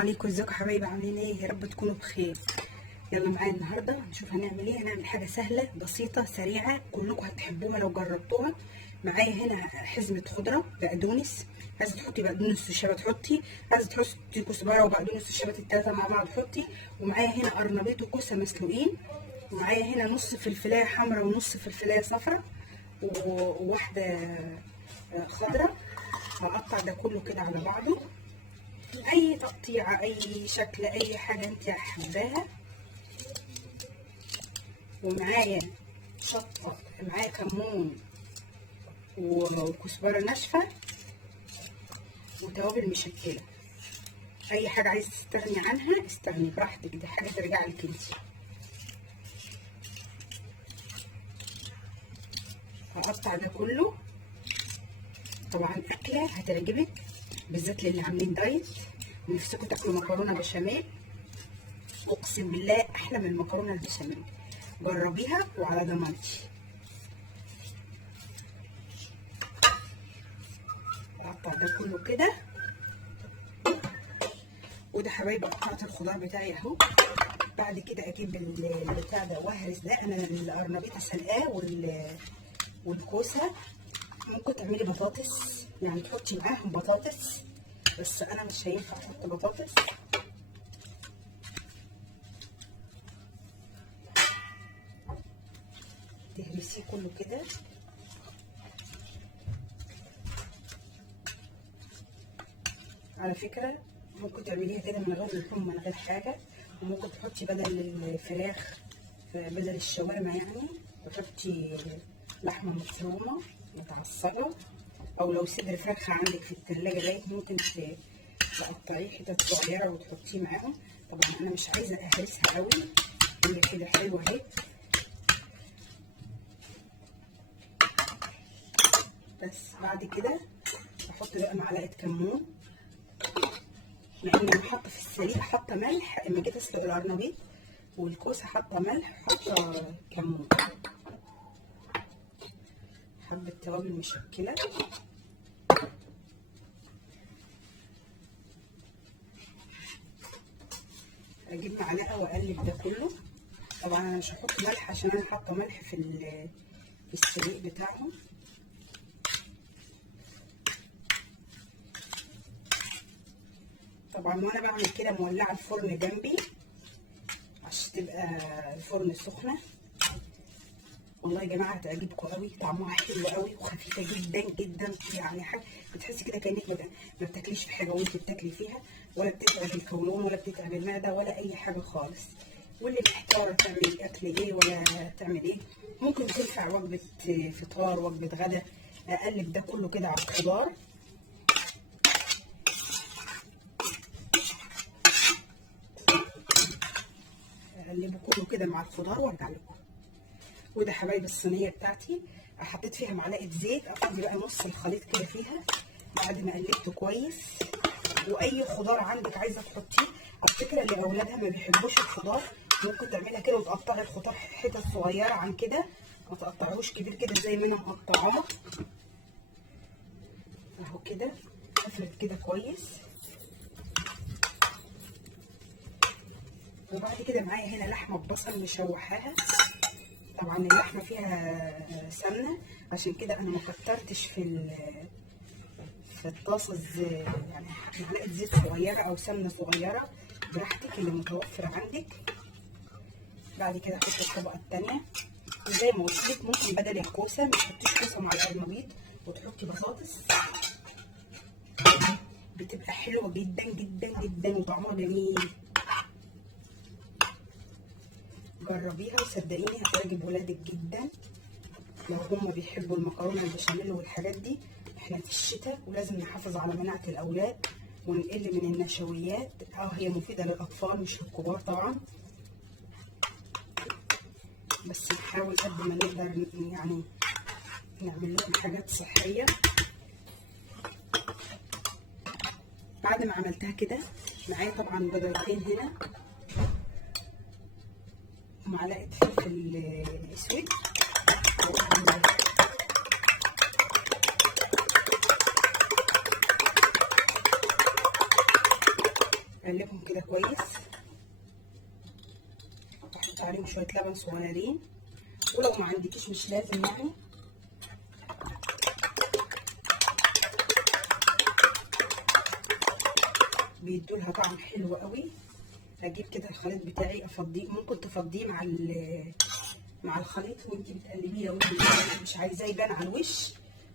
عليكم، ازيكم يا حبايبي؟ عاملين ايه؟ يا رب تكونوا بخير. يلا معايا النهارده هنشوف هنعمل ايه. هنعمل حاجه سهله بسيطه سريعه كلكم هتحبوها لو جربتوها. معايا هنا حزمه خضره بقدونس، عايزه تحطي بقدونس الشبت حطي، عايزه تحطي كزبره وبقدونس الشبت التلاته مع بعض حطي. ومعايا هنا قرنبيط وكوسه مسلوقين، ومعايا هنا نص فلفلايه حمراء ونص فلفلايه صفراء وواحده خضراء. هقطع ده كله كده على بعضه، اي تقطيعه اي شكل اي حاجه انت حباها. ومعايا شطه، معايا كمون وكزبره ناشفه وتوابل مشكله. اي حاجه عايز تستغني عنها استغني براحتك، دي حاجه ترجع لك انت. هقطع ده كله. طبعا اكله هتعجبك بالذات للي عاملين دايت ونفسكم تاكلوا مكرونه بشاميل. اقسم بالله احلى من المكرونه البشاميل، جربيها وعلى ضمانتي. اقطع ده كله كده. وده حبايبي قطعت الخضار بتاعي اهو. بعد كده اجيب البتاع ده واهرس ده. انا القرنبيط سلقاه والكوسه. ممكن تعملي بطاطس، يعني تحطي معاهم بطاطس، بس انا مش هينفع احط بطاطس. تهرسيه كله كده. على فكره ممكن تعمليها كده من غير لحوم من غير حاجه، وممكن تحطي بدل الفراخ بدل الشاورما يعني تحطي لحمه مفرومه متعصجه، او لو صدر فرخه عندك في التلاجة بايت ممكن تقطعيه حتت صغيره وتحطيه معاهم. طبعا انا مش عايزه اهرسها قوي، هي كده حلوه اهي. بس بعد كده احط بقى معلقه كمون، لان انا حاطه في السليق حاطه ملح. لما جيت اسلق القرنبيط والكوسه حاطه ملح حاطه كمون. حبه توابل مشكله. اجيب معلقه واقلب ده كله. طبعا انا مش هحط ملح عشان انا حاطه ملح في السليق بتاعهم. طبعا وانا بعمل كده مولعه الفرن جنبي عشان تبقى الفرن سخنه. والله يا جماعه هتعجبكم قوي، طعمها حلو قوي وخفيفه جدا جدا، يعني حاجه بتحسي كده كانك ما بتاكليش في حاجه وانت بتاكلي فيها، ولا بتتعب القولون ولا بتتعب المعده ولا اي حاجه خالص. واللي محتاره تعمل اكل ايه ولا تعمل ايه، ممكن تنفع وجبه فطار وجبه غدا. اقلب ده كله كده على الخضار. اقلبه كله كده مع الخضار وارجع لكم. وده حبايب الصينيه بتاعتي حطيت فيها معلقه زيت. افضي بقى نص الخليط كده فيها بعد ما قلبته كويس. واي خضار عندك عايزه تحطيه. على فكره اللي اولادها ما بيحبوش الخضار ممكن تعملها كده وتقطعي الخضار حتت صغيره عن كده، ما تقطعوش كبير كده زي ما انا مقطعاه اهو كده. افرد كده كويس. وبعد كده معايا هنا لحمه ببصل مشوحاها. طبعا اللحمه فيها سمنه عشان كده انا ما كترتش في الطاسه يعني معلقه زيت صغيره او سمنه صغيره براحتك اللي متوفر عندك. بعد كده احط الطبقه الثانيه. وزي ما قلت لك ممكن بدل الكوسه ما تحطيش كوسه مع القرنبيط وتحطي بطاطس، بتبقى حلوه جدا جدا جدا وطعمها جميل. جربيها وصدقيني هتعجب ولادك جدا لو هما بيحبوا المكرونه البشاميل والحاجات دي. احنا في الشتاء ولازم نحافظ على مناعه الاولاد ونقل من النشويات. هي مفيده للاطفال مش للكبار طبعا، بس نحاول قد ما نقدر يعني نعمل لهم حاجات صحيه. بعد ما عملتها كده معايا طبعا بيضتين هنا ومعلقه فلفل اسود. اقلبهم اقلبهم كده كويس، احط عليهم شويه لبن صغيرين، ولو ما عندكيش مش لازم يعني. بيدولها طعم حلو قوي. هجيب كده الخليط بتاعي افضيه، ممكن تفضيه مع الخليط وانت بتقلبيه. لو انت مش عايزاه يبان على الوش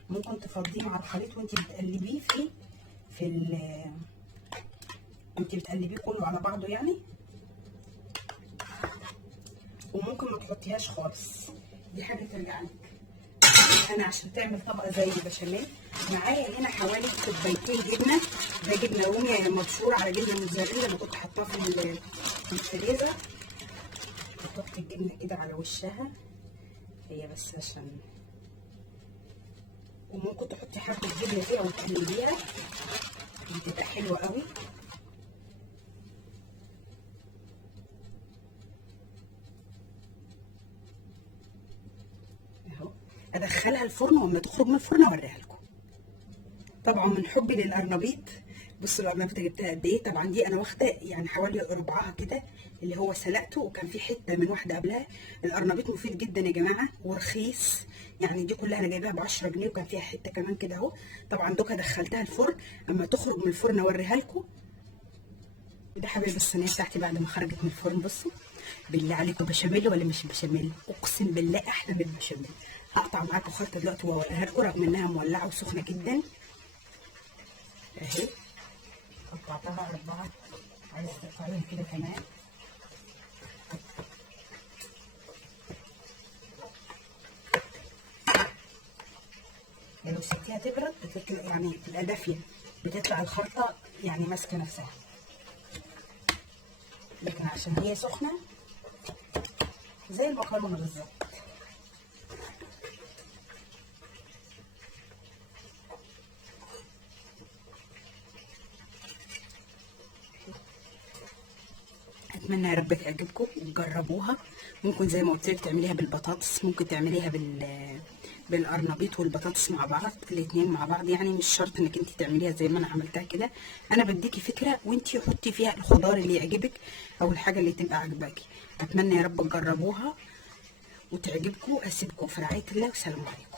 ممكن تفضيه مع الخليط وانت بتقلبيه وانت بتقلبيه كله على بعضه يعني. وممكن ما تحطيهاش خالص، دي حاجه ترجع لك. انا عشان تعمل طبقه زي البشاميل معايا هنا حوالي كوبايتين جبنه. ده جبنه رومي مبشوره على جبنه موتزاريلا اللي كنت حاطاها في الفريزر. بحط الجبنه كده على وشها هي بس عشان، وممكن تحطي حبه جبنه فيها وتقلبيها بتبقى حلوه قوي. اهو ادخلها الفرن، واما تخرج من الفرن اوريها لكم. طبعا من حبي للقرنبيط، بصوا القرنبيط جبتها قد ايه. طبعا دي انا واخده يعني حوالي ربعها كده اللي هو سلقته، وكان في حته من واحده قبلها. القرنبيط مفيد جدا يا جماعه ورخيص يعني. دي كلها انا جايباها ب 10 جنيه، وكان فيها حته كمان كده اهو. طبعا دوكا دخلتها الفرن، اما تخرج من الفرن اوريها لكم. ده حبايب الصينيه بتاعتي بعد ما خرجت من الفرن. بصوا بالله عليكم بشاميل ولا مش بشاميل؟ اقسم بالله احلى من البشاميل. هقطع معاكم خلطه دلوقتي واوريها لكم، رغم انها مولعه وسخنه جدا اهي. قطعتها 4، عايزه تقطعيهم كده كمان. لو سبتيها تبرد يعني تبقى دافيه، بتطلع الخلطه يعني ماسكه نفسها، لكن عشان هي سخنه زي المكرونه بالظبط. اتمنى يا رب تعجبكم وتجربوها. ممكن زي ما قلت لك تعمليها بالبطاطس، ممكن تعمليها بالقرنبيط والبطاطس مع بعض، الاثنين مع بعض يعني. مش شرط انك انت تعمليها زي ما انا عملتها كده. انا بديكي فكره وانت حطي فيها الخضار اللي يعجبك او الحاجه اللي تبقى عاجباكي. اتمنى يا رب تجربوها وتعجبكم. اسيبكم في رعايه الله، والسلام عليكم.